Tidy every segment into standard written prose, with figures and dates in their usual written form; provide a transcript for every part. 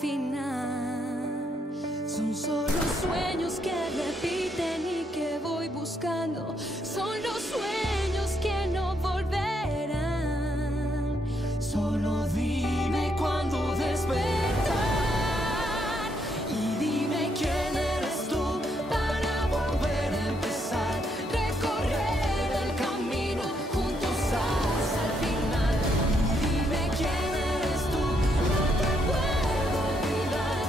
final. Son solo sueños que repiten y que voy buscando. Son los sueños que no volverán. Solo dime cuándo despertar. Y dime quién eres tú para volver a empezar. Recorrer el camino juntos hasta el final. Y dime quién eres tú, no te puedo olvidar.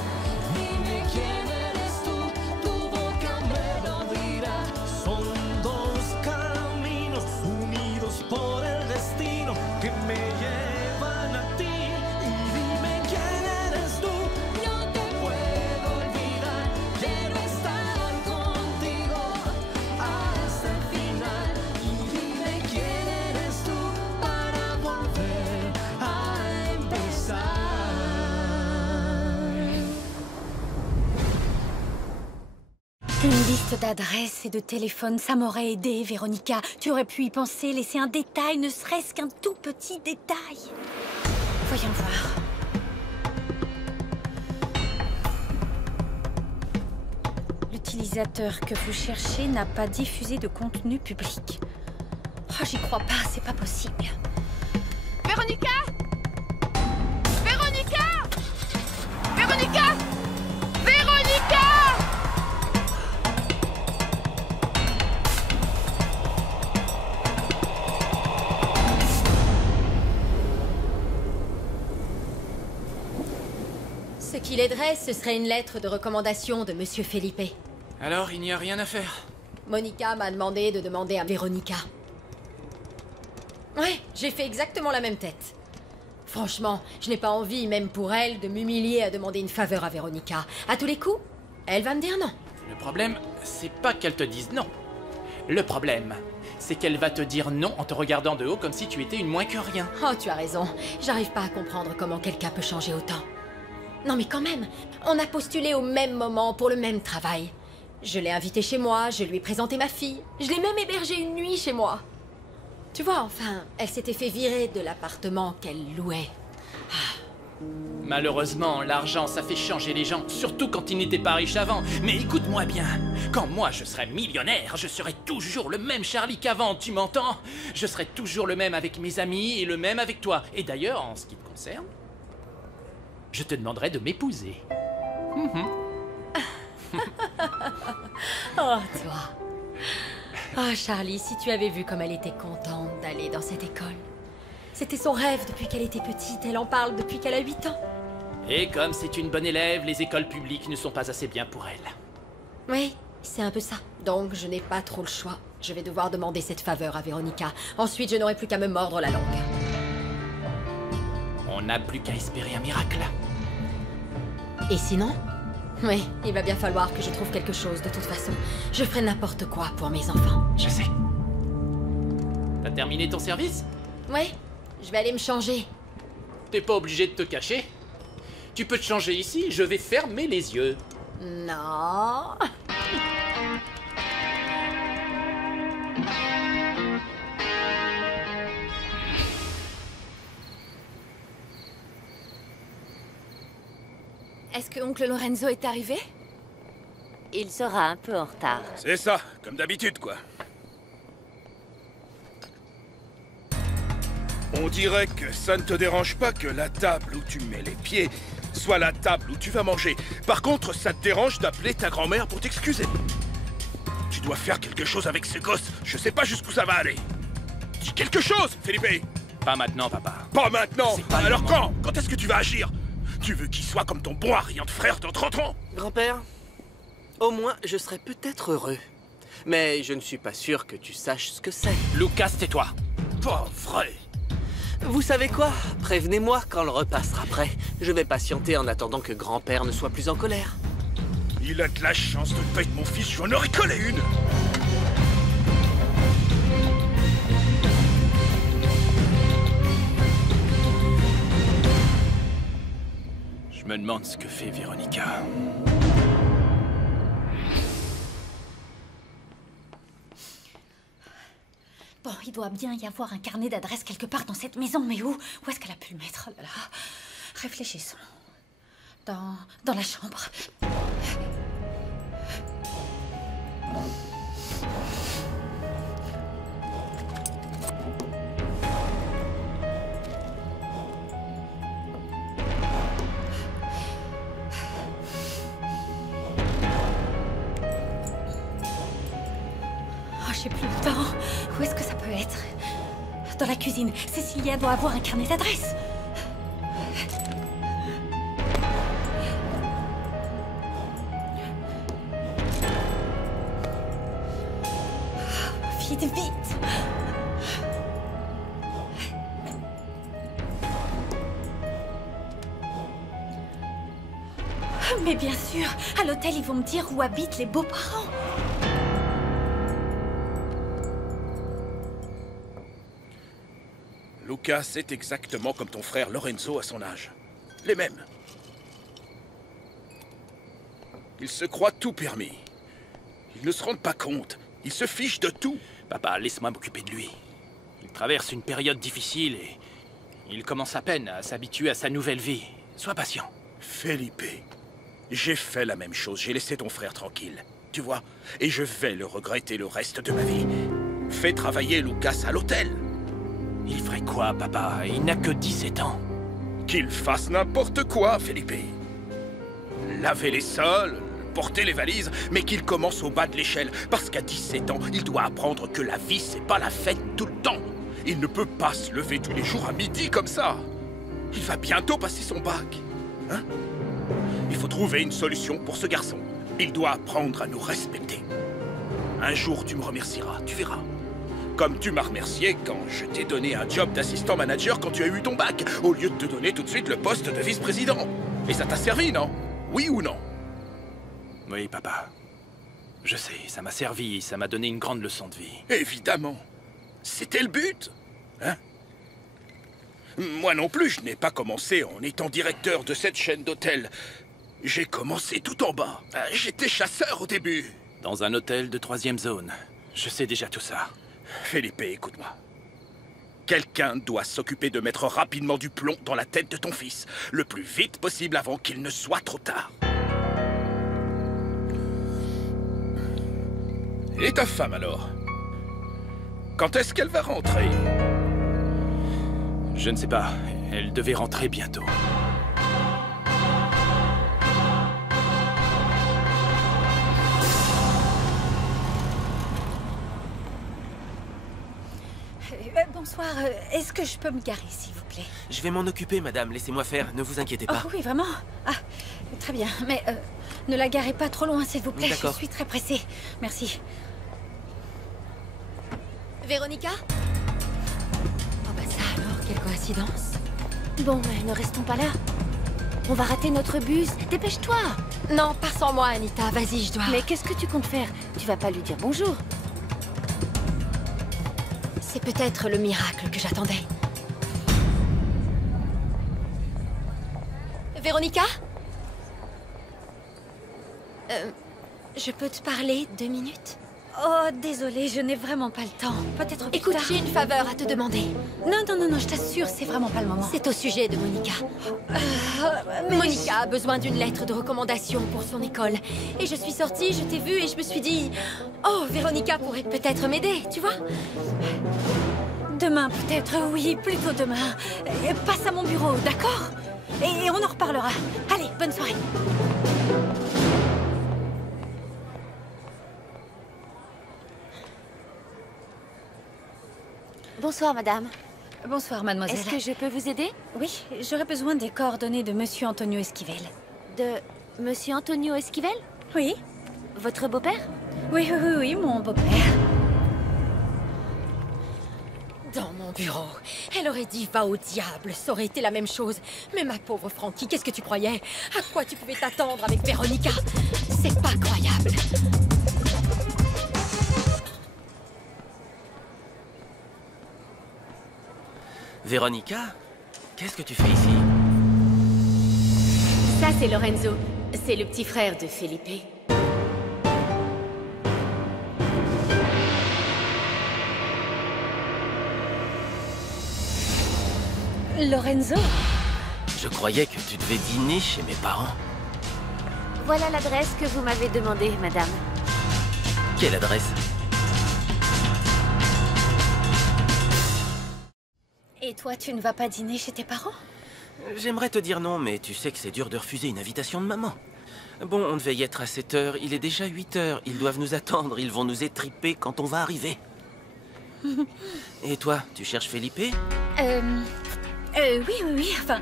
Dime quién eres tú, tu boca me lo dirá. Son dos caminos unidos por el destino que me llevan a ti. Y dime quién eres tú. No te puedo olvidar, quiero estar contigo hasta el final. Y dime quién eres tú para volver a empezar. Une liste d'adresses et de téléphones, ça m'aurait aidé, Véronica. Tu aurais pu y penser, laisser un détail, ne serait-ce qu'un tout petit détail. Voyons voir. L'utilisateur que vous cherchez n'a pas diffusé de contenu public. Oh, j'y crois pas, c'est pas possible. Véronica! Véronica! Véronica! Véronica! Ce qui l'aiderait, ce serait une lettre de recommandation de Monsieur Felipe. Alors, il n'y a rien à faire. Monica m'a demandé de demander à Véronica. Ouais, j'ai fait exactement la même tête. Franchement, je n'ai pas envie, même pour elle, de m'humilier à demander une faveur à Véronica. À tous les coups, elle va me dire non. Le problème, c'est pas qu'elle te dise non. Le problème, c'est qu'elle va te dire non en te regardant de haut comme si tu étais une moins que rien. Oh, tu as raison. J'arrive pas à comprendre comment quelqu'un peut changer autant. Non mais quand même, on a postulé au même moment pour le même travail. Je l'ai invitée chez moi, je lui ai présenté ma fille. Je l'ai même hébergée une nuit chez moi. Tu vois, enfin, elle s'était fait virer de l'appartement qu'elle louait. Malheureusement, l'argent, ça fait changer les gens, surtout quand ils n'étaient pas riches avant. Mais écoute-moi bien, quand moi je serai millionnaire, je serai toujours le même Charlie qu'avant, tu m'entends? Je serai toujours le même avec mes amis et le même avec toi. Et d'ailleurs, en ce qui te concerne, je te demanderai de m'épouser. Oh, toi. Oh, Charlie, si tu avais vu comme elle était contente d'aller dans cette école. C'était son rêve depuis qu'elle était petite, elle en parle depuis qu'elle a 8 ans. Et comme c'est une bonne élève, les écoles publiques ne sont pas assez bien pour elle. Oui, c'est un peu ça. Donc, je n'ai pas trop le choix. Je vais devoir demander cette faveur à Véronica. Ensuite, je n'aurai plus qu'à me mordre la langue. On n'a plus qu'à espérer un miracle. Et sinon? Oui, il va bien falloir que je trouve quelque chose de toute façon. Je ferai n'importe quoi pour mes enfants. Je sais. T'as terminé ton service? Oui, je vais aller me changer. T'es pas obligé de te cacher. Tu peux te changer ici, je vais fermer les yeux. Non. Est-ce que oncle Lorenzo est arrivé? Il sera un peu en retard. C'est ça, comme d'habitude, quoi. On dirait que ça ne te dérange pas que la table où tu mets les pieds soit la table où tu vas manger. Par contre, ça te dérange d'appeler ta grand-mère pour t'excuser. Tu dois faire quelque chose avec ce gosse. Je sais pas jusqu'où ça va aller. Dis quelque chose, Felipe. Pas maintenant, papa. Pas maintenant. C'est pas Alors le moment. quand est-ce que tu vas agir? Tu veux qu'il soit comme ton bon Ariane frère dans 30 ans? Grand-père, au moins je serais peut-être heureux. Mais je ne suis pas sûr que tu saches ce que c'est. Lucas, tais-toi. Pas vrai. Vous savez quoi? Prévenez-moi quand le repas sera prêt. Je vais patienter en attendant que grand-père ne soit plus en colère. Il a de la chance de ne pas être mon fils, j'en aurais collé une. Je me demande ce que fait Véronica. Bon, il doit bien y avoir un carnet d'adresses quelque part dans cette maison, mais où? Où est-ce qu'elle a pu le mettre? Oh là là. Réfléchissons. dans la chambre. Oh, j'ai plus le temps. Où est-ce que ça peut être? Dans la cuisine. Cecilia doit avoir un carnet d'adresses. Vite, vite! Mais bien sûr, à l'hôtel, ils vont me dire où habitent les beaux-parents. Luca, c'est exactement comme ton frère Lorenzo à son âge. Les mêmes. Ils se croient tout permis. Ils ne se rendent pas compte. Ils se fichent de tout. Papa, laisse-moi m'occuper de lui. Il traverse une période difficile et il commence à peine à s'habituer à sa nouvelle vie. Sois patient. Felipe, j'ai fait la même chose. J'ai laissé ton frère tranquille. Tu vois? Et je vais le regretter le reste de ma vie. Fais travailler Lucas à l'hôtel. Il ferait quoi, papa? Il n'a que 17 ans. Qu'il fasse n'importe quoi, Felipe. Laver les sols, porter les valises, mais qu'il commence au bas de l'échelle. Parce qu'à 17 ans, il doit apprendre que la vie, c'est pas la fête tout le temps. Il ne peut pas se lever tous les jours à midi comme ça. Il va bientôt passer son bac. Hein? Il faut trouver une solution pour ce garçon. Il doit apprendre à nous respecter. Un jour, tu me remercieras, tu verras. Comme tu m'as remercié quand je t'ai donné un job d'assistant manager quand tu as eu ton bac, au lieu de te donner tout de suite le poste de vice-président. Et ça t'a servi, non? Oui ou non? Oui, papa. Je sais, ça m'a servi, ça m'a donné une grande leçon de vie. Évidemment. C'était le but. Hein? Moi non plus, je n'ai pas commencé en étant directeur de cette chaîne d'hôtels. J'ai commencé tout en bas. J'étais chasseur au début. Dans un hôtel de 3e zone. Je sais déjà tout ça. Felipe, écoute-moi. Quelqu'un doit s'occuper de mettre rapidement du plomb dans la tête de ton fils. Le plus vite possible avant qu'il ne soit trop tard. Et ta femme alors? Quand est-ce qu'elle va rentrer? Je ne sais pas. Elle devait rentrer bientôt. Bonsoir, est-ce que je peux me garer, s'il vous plaît? Je vais m'en occuper, madame. Laissez-moi faire, ne vous inquiétez pas. Oh oui, vraiment? Ah, très bien. Mais ne la garez pas trop loin, s'il vous plaît. D'accord. Je suis très pressée. Merci. Véronica? Oh bah ça alors, quelle coïncidence. Bon, mais ne restons pas là. On va rater notre bus. Dépêche-toi. Non, pars sans moi, Anita. Vas-y, je dois... Mais qu'est-ce que tu comptes faire? Tu vas pas lui dire bonjour? C'est peut-être le miracle que j'attendais. Véronica? Je peux te parler 2 minutes? Oh, désolée, je n'ai vraiment pas le temps. Peut-être plus Écoute, tard. j'ai une faveur à te demander. Non, je t'assure, c'est vraiment pas le moment. C'est au sujet de Monica. Mais Monica a besoin d'une lettre de recommandation pour son école. Et je suis sortie, je t'ai vue et je me suis dit... Oh, Véronica pourrait peut-être m'aider, tu vois? Demain, peut-être, oui, plutôt demain. Passe à mon bureau, d'accord? Et on en reparlera. Allez, bonne soirée. Bonsoir, madame. Bonsoir, mademoiselle. Est-ce que je peux vous aider? Oui, j'aurais besoin des coordonnées de Monsieur Antonio Esquivel. De Monsieur Antonio Esquivel? Oui? Votre beau-père? Oui, mon beau-père. Dans mon bureau. Elle aurait dit va au diable, ça aurait été la même chose. Mais ma pauvre Frankie, qu'est-ce que tu croyais? À quoi tu pouvais t'attendre avec Véronica? C'est pas croyable. Véronica? Qu'est-ce que tu fais ici? Ça, c'est Lorenzo. C'est le petit frère de Felipe. Lorenzo? Je croyais que tu devais dîner chez mes parents. Voilà l'adresse que vous m'avez demandée, madame. Quelle adresse? Et toi, tu ne vas pas dîner chez tes parents? J'aimerais te dire non, mais tu sais que c'est dur de refuser une invitation de maman. Bon, on devait y être à 7 h, il est déjà 8 h. Ils doivent nous attendre, ils vont nous étriper quand on va arriver. Et toi, tu cherches Felipe? Oui. Enfin,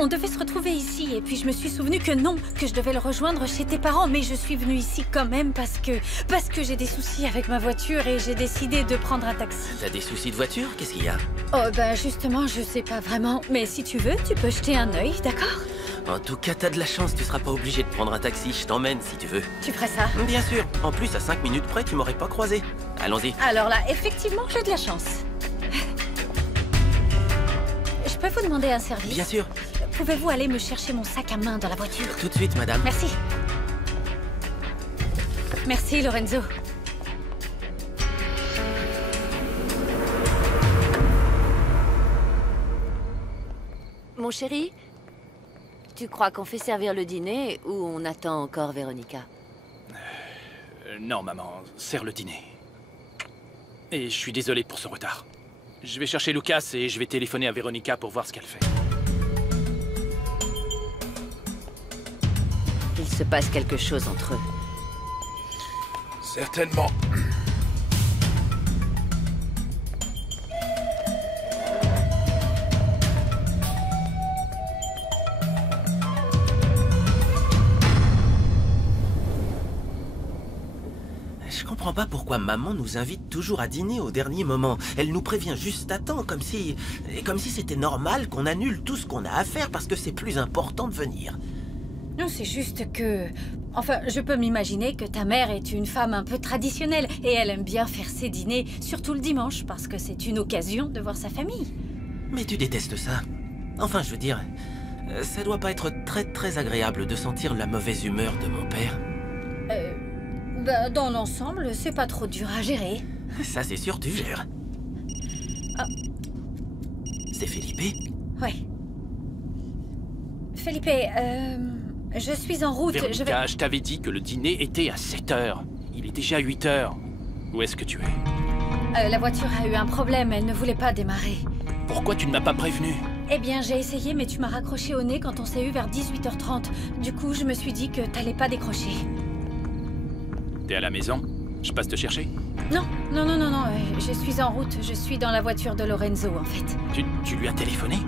on devait se retrouver ici. Et puis je me suis souvenu que non, que je devais le rejoindre chez tes parents. Mais je suis venue ici quand même parce que j'ai des soucis avec ma voiture et j'ai décidé de prendre un taxi. T'as des soucis de voiture? Qu'est-ce qu'il y a? Oh, ben justement, je sais pas vraiment. Mais si tu veux, tu peux jeter un œil, d'accord? En tout cas, t'as de la chance, tu seras pas obligé de prendre un taxi. Je t'emmène si tu veux. Tu ferais ça? Bien sûr. En plus, à 5 minutes près, tu m'aurais pas croisé. Allons-y. Alors là, effectivement, j'ai de la chance. Je peux vous demander un service? Bien sûr. Pouvez-vous aller me chercher mon sac à main dans la voiture? Tout de suite, madame. Merci. Merci, Lorenzo. Mon chéri, tu crois qu'on fait servir le dîner ou on attend encore Véronica? Non, maman, sers le dîner. Et je suis désolé pour son retard. Je vais chercher Lucas et je vais téléphoner à Véronica pour voir ce qu'elle fait. Il se passe quelque chose entre eux. Certainement. Je comprends pas pourquoi maman nous invite toujours à dîner au dernier moment. Elle nous prévient juste à temps, comme si c'était normal qu'on annule tout ce qu'on a à faire parce que c'est plus important de venir. Non, c'est juste que... Enfin, je peux m'imaginer que ta mère est une femme un peu traditionnelle et elle aime bien faire ses dîners, surtout le dimanche, parce que c'est une occasion de voir sa famille. Mais tu détestes ça. Enfin, je veux dire, ça doit pas être très agréable de sentir la mauvaise humeur de mon père. Bah, dans l'ensemble, c'est pas trop dur à gérer. Ça, c'est sûr, tu gères. Ah. C'est Felipe? Ouais. Felipe, je suis en route. Véronica, je t'avais dit que le dîner était à 7 h. Il est déjà 8 h. Où est-ce que tu es? La voiture a eu un problème, elle ne voulait pas démarrer. Pourquoi tu ne m'as pas prévenu? Eh bien, j'ai essayé, mais tu m'as raccroché au nez quand on s'est eu vers 18 h 30. Du coup, je me suis dit que t'allais pas décrocher. T'es à la maison? Je passe te chercher? Non, je suis en route. Je suis dans la voiture de Lorenzo, en fait. Tu lui as téléphoné?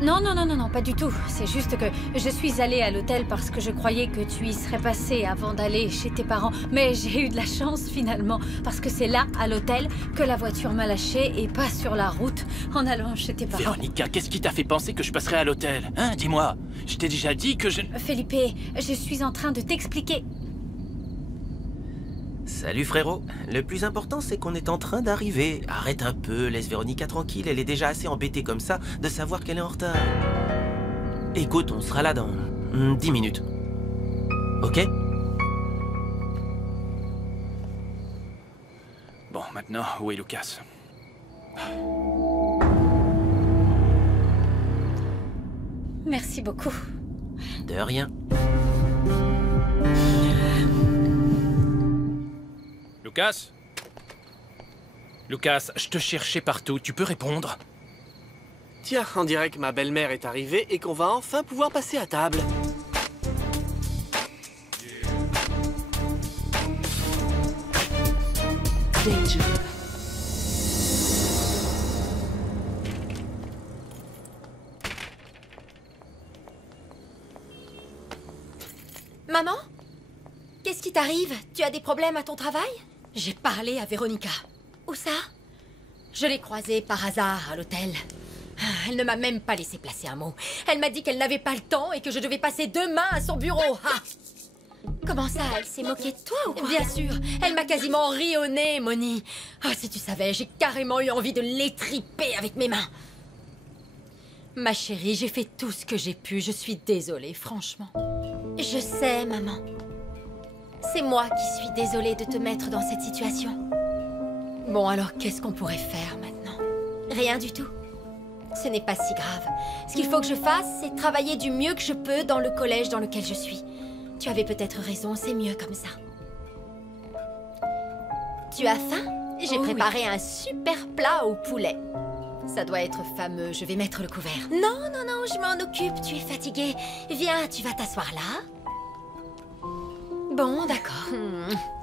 Non, pas du tout. C'est juste que je suis allée à l'hôtel parce que je croyais que tu y serais passé avant d'aller chez tes parents. Mais j'ai eu de la chance, finalement, parce que c'est là, à l'hôtel, que la voiture m'a lâchée et pas sur la route en allant chez tes parents. Véronica, qu'est-ce qui t'a fait penser que je passerais à l'hôtel? Hein, dis-moi. Je t'ai déjà dit que je... Felipe, je suis en train de t'expliquer... Salut frérot. Le plus important, c'est qu'on est en train d'arriver. Arrête un peu, laisse Véronica tranquille. Elle est déjà assez embêtée comme ça de savoir qu'elle est en retard. Écoute, on sera là dans 10 minutes. Ok? Bon, maintenant, où est Lucas? Merci beaucoup. De rien. Lucas? Lucas, je te cherchais partout, tu peux répondre? Tiens, on dirait que ma belle-mère est arrivée et qu'on va enfin pouvoir passer à table. Danger. Maman? Qu'est-ce qui t'arrive? Tu as des problèmes à ton travail? J'ai parlé à Véronica. Où ça? Je l'ai croisée par hasard à l'hôtel. Elle ne m'a même pas laissé placer un mot. Elle m'a dit qu'elle n'avait pas le temps et que je devais passer demain à son bureau. Ah! Comment ça? Elle s'est moquée de toi ou quoi? Bien sûr. Elle m'a quasiment ri au nez, Moni. Ah, si tu savais, j'ai carrément eu envie de l'étriper avec mes mains. Ma chérie, j'ai fait tout ce que j'ai pu. Je suis désolée, franchement. Je sais, maman. C'est moi qui suis désolée de te mettre dans cette situation. Bon, alors qu'est-ce qu'on pourrait faire maintenant? Rien du tout. Ce n'est pas si grave. Ce qu'il faut que je fasse, c'est travailler du mieux que je peux dans le collège dans lequel je suis. Tu avais peut-être raison, c'est mieux comme ça. Tu as faim? J'ai préparé un super plat au poulet. Ça doit être fameux, je vais mettre le couvert. Non, non, non, je m'en occupe, tu es fatiguée. Viens, tu vas t'asseoir là. Bon, d'accord.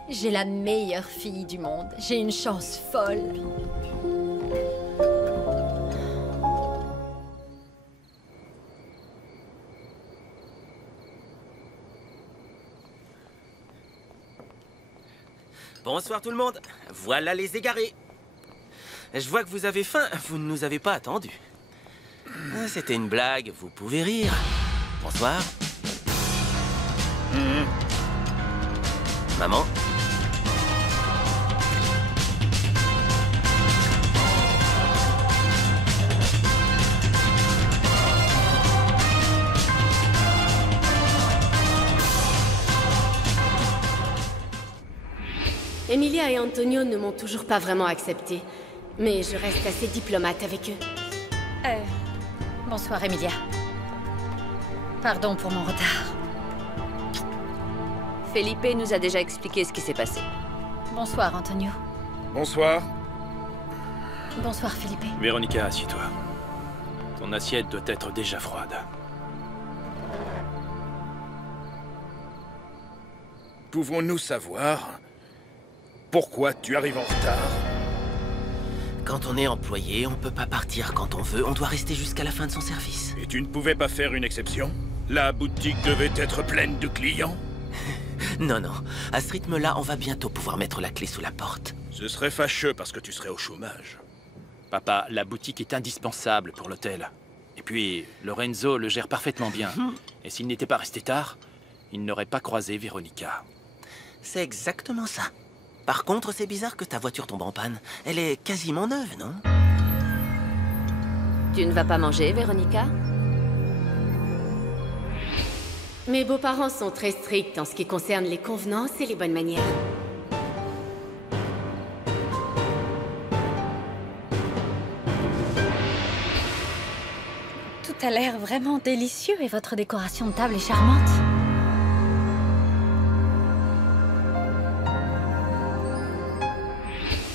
J'ai la meilleure fille du monde. J'ai une chance folle. Bonsoir tout le monde. Voilà les égarés. Je vois que vous avez faim. Vous ne nous avez pas attendus. C'était une blague. Vous pouvez rire. Bonsoir. Maman. Emilia et Antonio ne m'ont toujours pas vraiment accepté, mais je reste assez diplomate avec eux. Bonsoir, Emilia. Pardon pour mon retard. Felipe nous a déjà expliqué ce qui s'est passé. Bonsoir, Antonio. Bonsoir. Bonsoir, Felipe. Véronica, assieds-toi. Ton assiette doit être déjà froide. Pouvons-nous savoir pourquoi tu arrives en retard? Quand on est employé, on peut pas partir quand on veut. On doit rester jusqu'à la fin de son service. Et tu ne pouvais pas faire une exception? La boutique devait être pleine de clients? Non, non. À ce rythme-là, on va bientôt pouvoir mettre la clé sous la porte. Ce serait fâcheux parce que tu serais au chômage. Papa, la boutique est indispensable pour l'hôtel. Et puis, Lorenzo le gère parfaitement bien. Et s'il n'était pas resté tard, il n'aurait pas croisé Véronica. C'est exactement ça. Par contre, c'est bizarre que ta voiture tombe en panne. Elle est quasiment neuve, non? Tu ne vas pas manger, Véronica? Mes beaux-parents sont très stricts en ce qui concerne les convenances et les bonnes manières. Tout a l'air vraiment délicieux et votre décoration de table est charmante.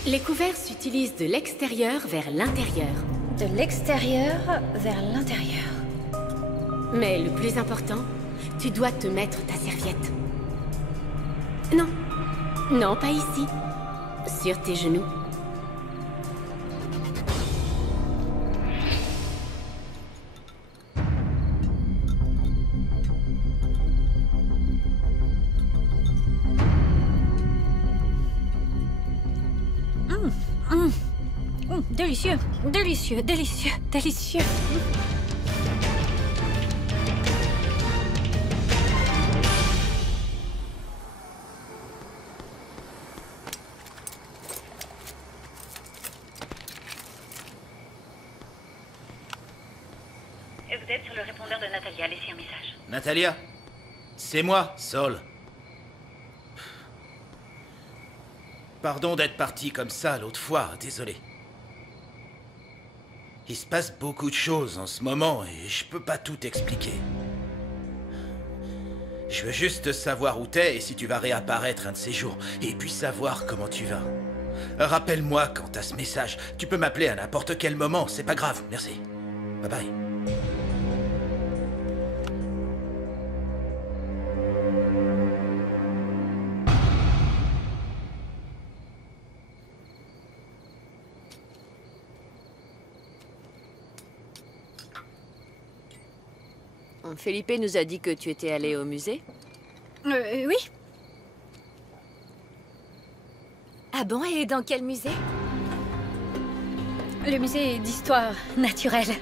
Les couverts s'utilisent de l'extérieur vers l'intérieur. De l'extérieur vers l'intérieur. Mais le plus important, tu dois te mettre ta serviette. Non. Non, pas ici. Sur tes genoux. Délicieux, délicieux, délicieux, délicieux. Et vous êtes sur le répondeur de Natalia, laissez un message. Natalia? C'est moi, Sol. Pardon d'être parti comme ça l'autre fois, désolé. Il se passe beaucoup de choses en ce moment et je peux pas tout expliquer. Je veux juste savoir où t'es et si tu vas réapparaître un de ces jours. Et puis savoir comment tu vas. Rappelle-moi quand t'as ce message. Tu peux m'appeler à n'importe quel moment, c'est pas grave, merci. Bye bye. Felipe nous a dit que tu étais allé au musée. Oui. Ah bon, et dans quel musée? Le musée d'histoire naturelle.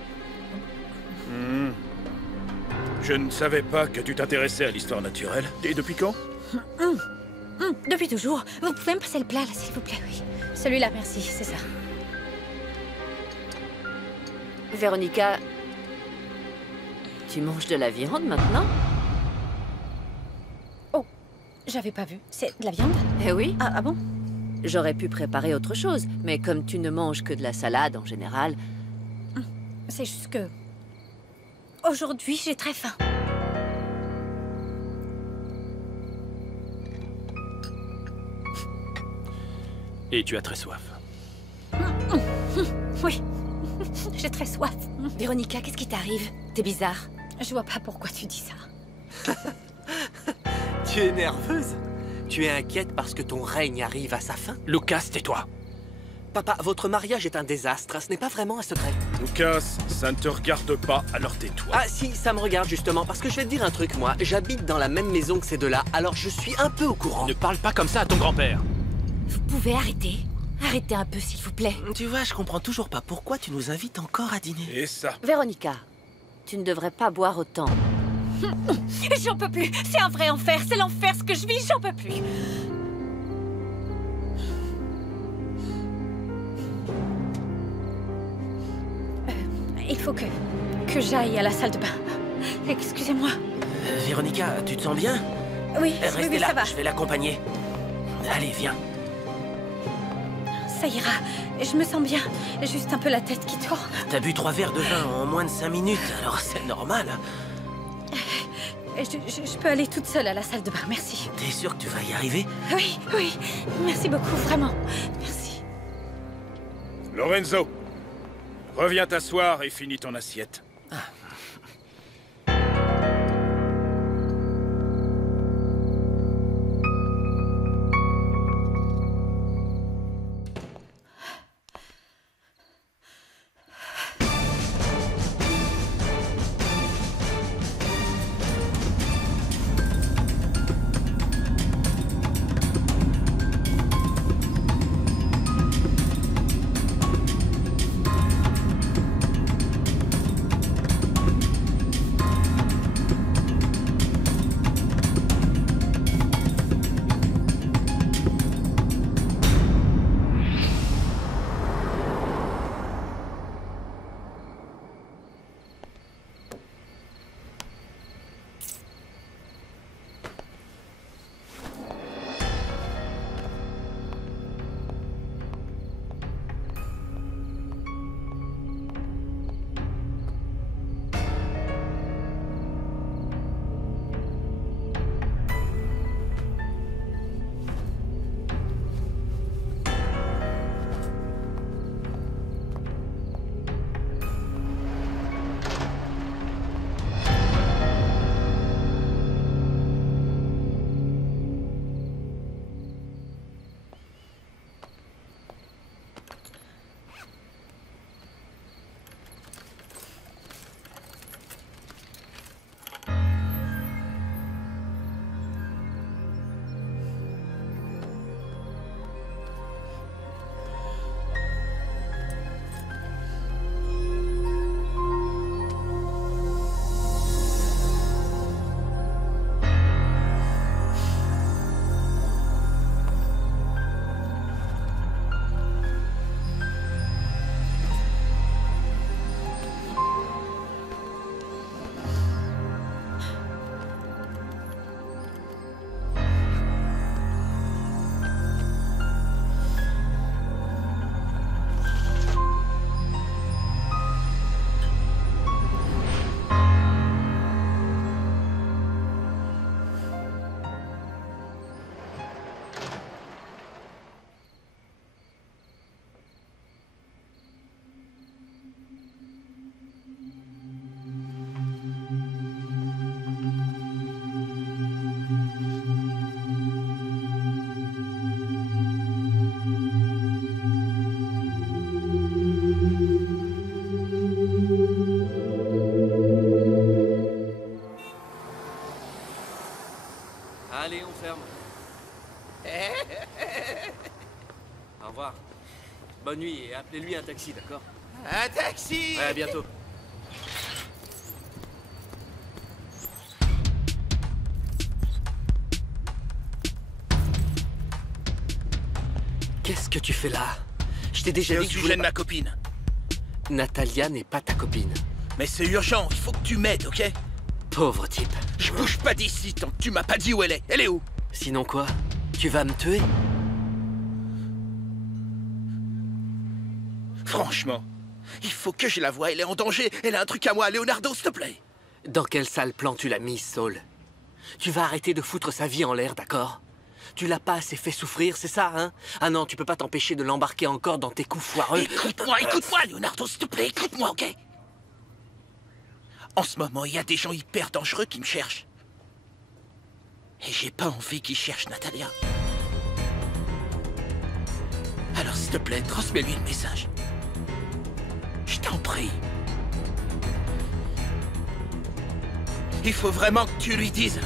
Je ne savais pas que tu t'intéressais à l'histoire naturelle. Et depuis quand? Depuis toujours. Vous pouvez me passer le plat, là, s'il vous plaît, oui. Celui-là, merci, c'est ça. Véronica, tu manges de la viande maintenant? Oh, j'avais pas vu. C'est de la viande? Eh oui. Ah bon? J'aurais pu préparer autre chose, mais comme tu ne manges que de la salade en général... C'est juste que... Aujourd'hui, j'ai très faim. Et tu as très soif. Oui, j'ai très soif. Véronica, qu'est-ce qui t'arrive? T'es bizarre. Je vois pas pourquoi tu dis ça. Tu es nerveuse? Tu es inquiète parce que ton règne arrive à sa fin? Lucas, tais-toi. Papa, votre mariage est un désastre, ce n'est pas vraiment un secret. Lucas, ça ne te regarde pas, alors tais-toi. Ah si, ça me regarde justement, parce que je vais te dire un truc, moi. J'habite dans la même maison que ces deux-là, alors je suis un peu au courant. Ne parle pas comme ça à ton grand-père. Vous pouvez arrêter? Arrêtez un peu, s'il vous plaît. Tu vois, je comprends toujours pas pourquoi tu nous invites encore à dîner. Et ça? Véronica, tu ne devrais pas boire autant. J'en peux plus. C'est un vrai enfer. C'est l'enfer ce que je vis. J'en peux plus. Il faut que j'aille à la salle de bain. Excusez-moi. Véronica, tu te sens bien? Oui, Restez oui, là, ça va. je vais l'accompagner. Allez, viens. Ça ira. Je me sens bien. Juste un peu la tête qui tourne. T'as bu 3 verres de vin en moins de 5 minutes, alors c'est normal. Je peux aller toute seule à la salle de bain, merci. T'es sûr que tu vas y arriver? Oui, oui. Merci beaucoup, vraiment. Merci. Lorenzo, reviens t'asseoir et finis ton assiette. Allez, on ferme. Au revoir. Bonne nuit et appelez-lui un taxi, d'accord? Un taxi! Ouais, à bientôt. Qu'est-ce que tu fais là? Je t'ai déjà C'est dit au que je sujet voulais de ma copine. Natalia n'est pas ta copine. Mais c'est urgent, il faut que tu m'aides, ok? Pauvre type. Je bouge pas d'ici tant que tu m'as pas dit où elle est. Elle est où? Sinon quoi? Tu vas me tuer? Franchement, Il faut que je la voie, elle est en danger. Elle a un truc à moi, Leonardo, s'il te plaît. Dans quel sale plan tu l'as mise, Saul? Tu vas arrêter de foutre sa vie en l'air, d'accord? Tu l'as pas assez fait souffrir, c'est ça, hein? Ah non, tu peux pas t'empêcher de l'embarquer encore dans tes coups foireux. Écoute-moi, Leonardo, s'il te plaît, écoute-moi, ok? En ce moment, il y a des gens hyper dangereux qui me cherchent. Et j'ai pas envie qu'ils cherchent Natalia. Alors, s'il te plaît, transmets-lui le message. Je t'en prie. Il faut vraiment que tu lui dises.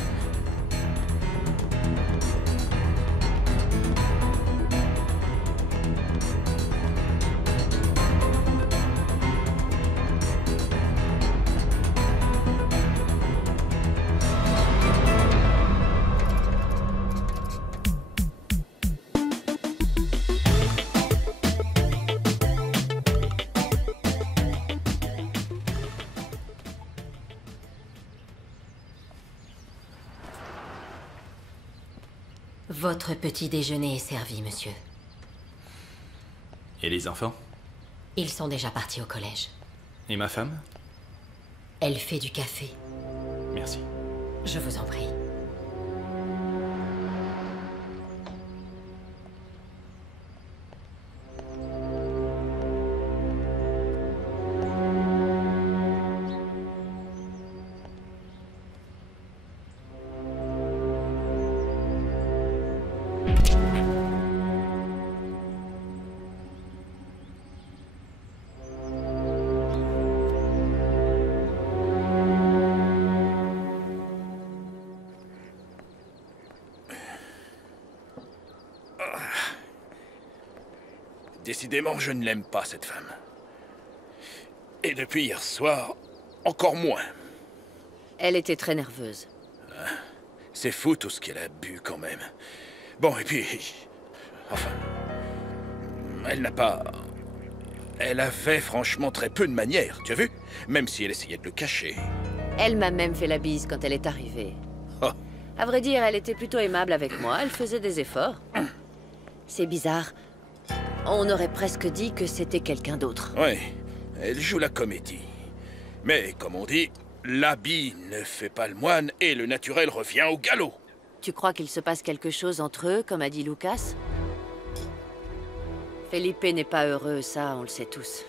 Votre petit déjeuner est servi, monsieur. Et les enfants? Ils sont déjà partis au collège. Et ma femme? Elle fait du café. Merci. Je vous en prie. Décidément, je ne l'aime pas, cette femme. Et depuis hier soir, encore moins. Elle était très nerveuse. C'est fou tout ce qu'elle a bu quand même. Bon, et puis... Enfin... Elle n'a pas... Elle avait franchement très peu de manières, tu as vu? Même si elle essayait de le cacher. Elle m'a même fait la bise quand elle est arrivée. Oh. À vrai dire, elle était plutôt aimable avec moi, elle faisait des efforts. C'est bizarre. On aurait presque dit que c'était quelqu'un d'autre. Oui, elle joue la comédie. Mais, comme on dit, l'habit ne fait pas le moine et le naturel revient au galop. Tu crois qu'il se passe quelque chose entre eux, comme a dit Lucas? Felipe n'est pas heureux, ça, on le sait tous.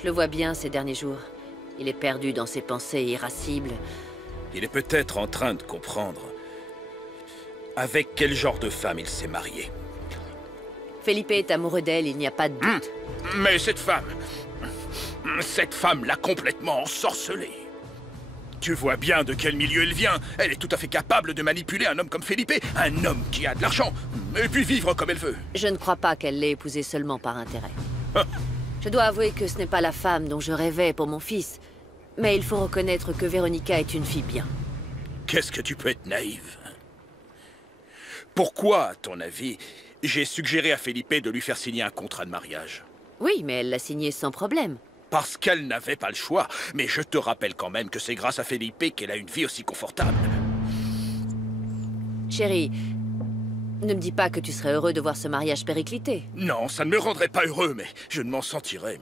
Je le vois bien ces derniers jours. Il est perdu dans ses pensées irascibles. Il est peut-être en train de comprendre avec quel genre de femme il s'est marié. Felipe est amoureux d'elle, il n'y a pas de doute. Mais cette femme l'a complètement ensorcelée. Tu vois bien de quel milieu elle vient. Elle est tout à fait capable de manipuler un homme comme Felipe, un homme qui a de l'argent, et puis vivre comme elle veut. Je ne crois pas qu'elle l'ait épousé seulement par intérêt. Je dois avouer que ce n'est pas la femme dont je rêvais pour mon fils, mais il faut reconnaître que Véronica est une fille bien. Qu'est-ce que tu peux être naïve? Pourquoi, à ton avis, j'ai suggéré à Felipe de lui faire signer un contrat de mariage? Oui, mais elle l'a signé sans problème. Parce qu'elle n'avait pas le choix. Mais je te rappelle quand même que c'est grâce à Felipe qu'elle a une vie aussi confortable. Chérie, ne me dis pas que tu serais heureux de voir ce mariage périclité. Non, ça ne me rendrait pas heureux, mais je ne m'en sentirais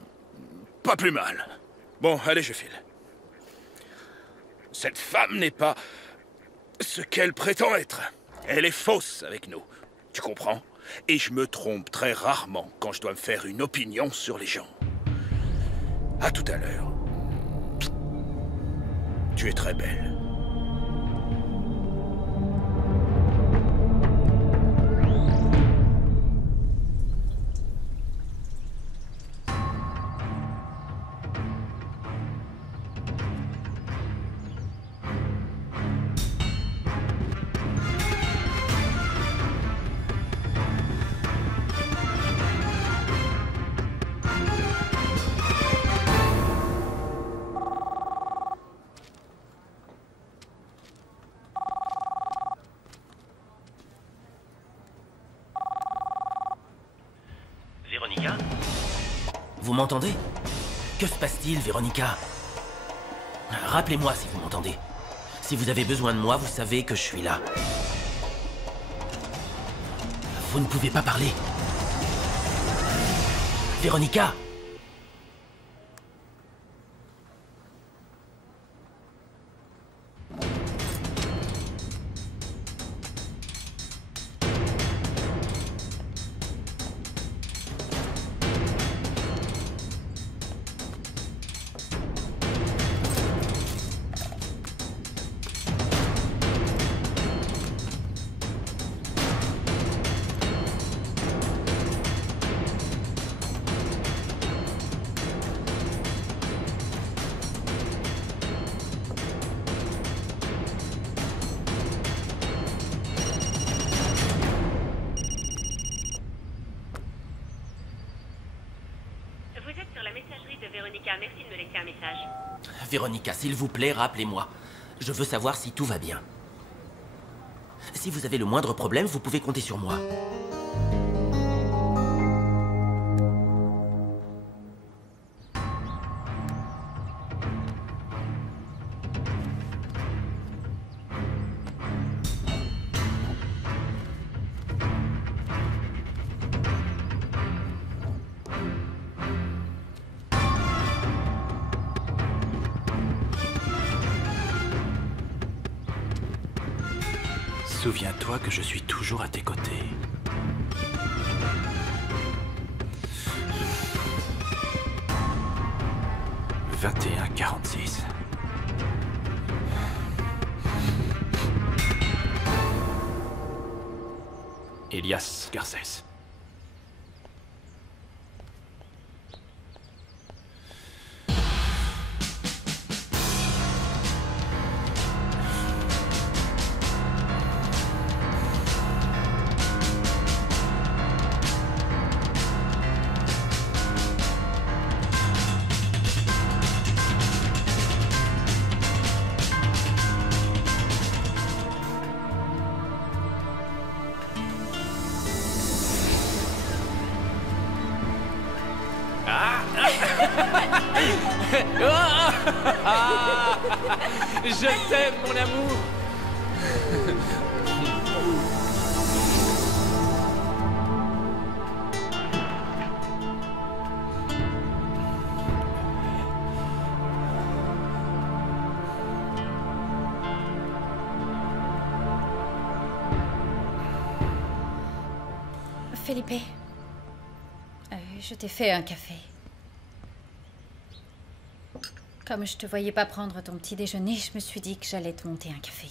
pas plus mal. Bon, allez, je file. Cette femme n'est pas ce qu'elle prétend être. Elle est fausse avec nous. Tu comprends? Et je me trompe très rarement quand je dois me faire une opinion sur les gens. À tout à l'heure. Tu es très belle. Véronica? Vous m'entendez? Que se passe-t-il, Véronica? Rappelez-moi si vous m'entendez. Si vous avez besoin de moi, vous savez que je suis là. Vous ne pouvez pas parler. Véronica? Véronica, s'il vous plaît, rappelez-moi. Je veux savoir si tout va bien. Si vous avez le moindre problème, vous pouvez compter sur moi. Souviens-toi que je suis toujours à tes côtés. « 21-46. Elias Garcès. Je t'aime, mon amour. Felipe, je t'ai fait un café. Comme je te voyais pas prendre ton petit déjeuner, je me suis dit que j'allais te monter un café.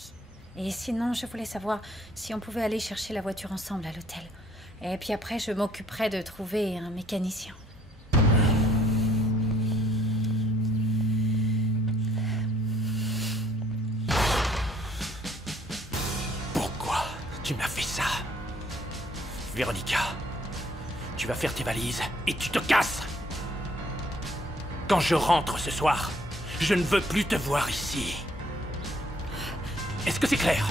Et sinon, je voulais savoir si on pouvait aller chercher la voiture ensemble à l'hôtel. Et puis après, je m'occuperai de trouver un mécanicien. Pourquoi tu m'as fait ça? Véronica, tu vas faire tes valises et tu te casses. Quand je rentre ce soir, je ne veux plus te voir ici. Est-ce que c'est clair?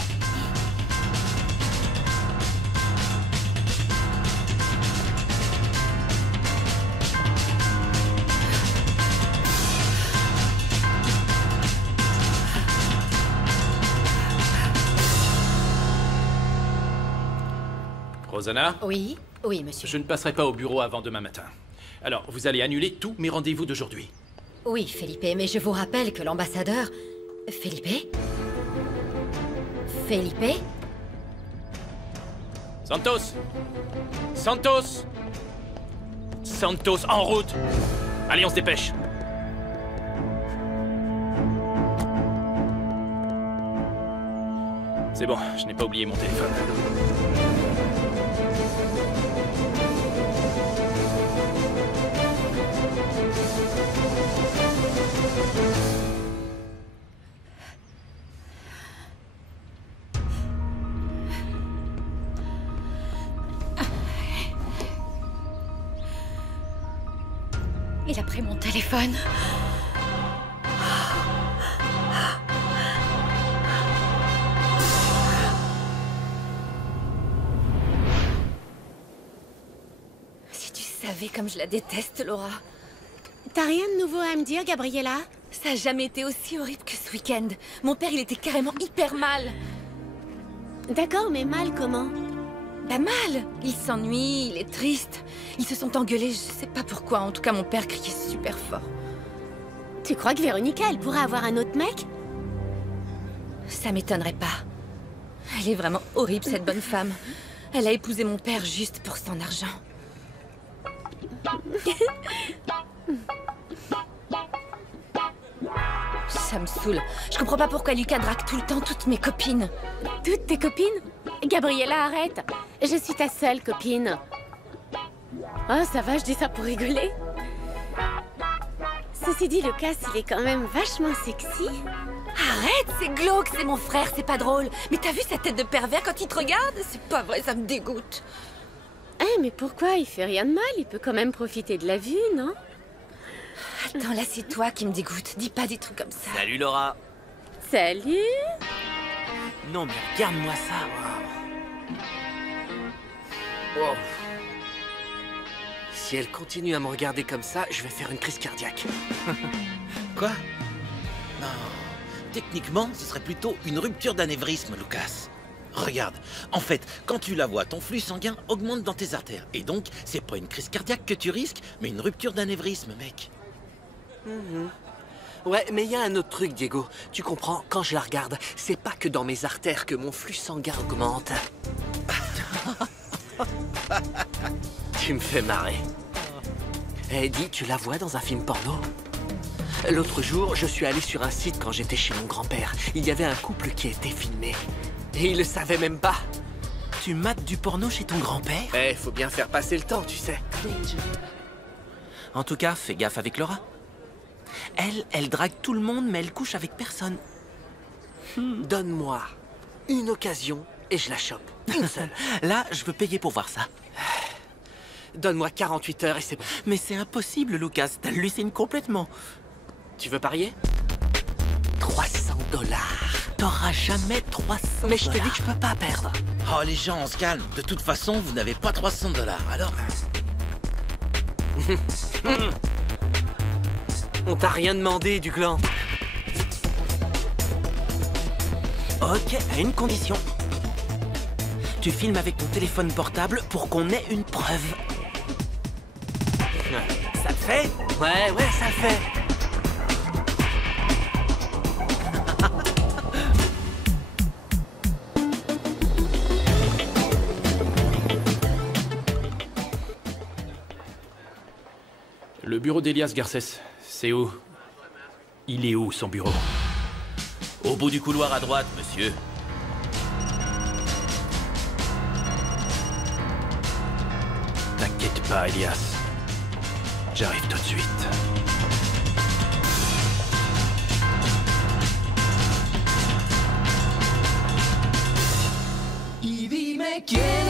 Rosanna? Oui? Oui, monsieur. Je ne passerai pas au bureau avant demain matin. Alors, vous allez annuler tous mes rendez-vous d'aujourd'hui. Oui, Felipe, mais je vous rappelle que l'ambassadeur... Felipe? Felipe? Santos! Santos! Santos, en route! Allez, on se dépêche! C'est bon, je n'ai pas oublié mon téléphone. Il a pris mon téléphone. Si tu savais comme je la déteste, Laura. T'as rien de nouveau à me dire, Gabriella? Ça a jamais été aussi horrible que ce week-end. Mon père, il était carrément hyper mal. D'accord, mais mal comment? Bah mal. Il s'ennuie, il est triste. Ils se sont engueulés, je sais pas pourquoi. En tout cas, mon père criait super fort. Tu crois que Véronica, elle pourrait avoir un autre mec? Ça m'étonnerait pas. Elle est vraiment horrible, cette bonne femme. Elle a épousé mon père juste pour son argent. Ça me saoule. Je comprends pas pourquoi Lucas drague tout le temps toutes mes copines. Toutes tes copines? Gabriella, arrête. Je suis ta seule copine. Oh, ça va, je dis ça pour rigoler. Ceci dit, Lucas, il est quand même vachement sexy. Arrête, c'est glauque, c'est mon frère, c'est pas drôle. Mais t'as vu sa tête de pervers quand il te regarde? C'est pas vrai, ça me dégoûte. Eh, mais pourquoi? Il fait rien de mal, il peut quand même profiter de la vue, non? Attends, là, c'est toi qui me dégoûte. Dis pas des trucs comme ça. Salut Laura. Salut. Non mais regarde-moi ça. Wow. Si elle continue à me regarder comme ça, je vais faire une crise cardiaque. Quoi? Non. Techniquement, ce serait plutôt une rupture d'anévrisme, Lucas. Regarde, en fait, quand tu la vois, ton flux sanguin augmente dans tes artères. Et donc, c'est pas une crise cardiaque que tu risques, mais une rupture d'anévrisme, mec. Ouais, mais il y a un autre truc, Diego. Tu comprends, quand je la regarde, c'est pas que dans mes artères que mon flux sanguin augmente. Tu me fais marrer. Eh, dis, tu la vois dans un film porno? L'autre jour, je suis allé sur un site quand j'étais chez mon grand-père. Il y avait un couple qui était filmé. Et il le savait même pas. Tu mates du porno chez ton grand-père? Eh, faut bien faire passer le temps, tu sais. En tout cas, fais gaffe avec Laura. Elle drague tout le monde, mais elle couche avec personne. Donne-moi une occasion et je la chope. Une seule. Là, je veux payer pour voir ça. Donne-moi 48 heures et c'est bon. Mais c'est impossible, Lucas. T'hallucines complètement. Tu veux parier? 300 $. T'auras jamais 300 $. Mais je te dis que je peux pas perdre. Oh, les gens, on se calme. De toute façon, vous n'avez pas 300 $. Alors... On t'a rien demandé, du gland. Ok, à une condition. Tu filmes avec ton téléphone portable pour qu'on ait une preuve. Ça te fait? Ouais, ça le fait. Le bureau d'Elias Garcés, c'est où? Il est où, son bureau? Au bout du couloir à droite, monsieur. T'inquiète pas, Elias. J'arrive tout de suite. Y dime quién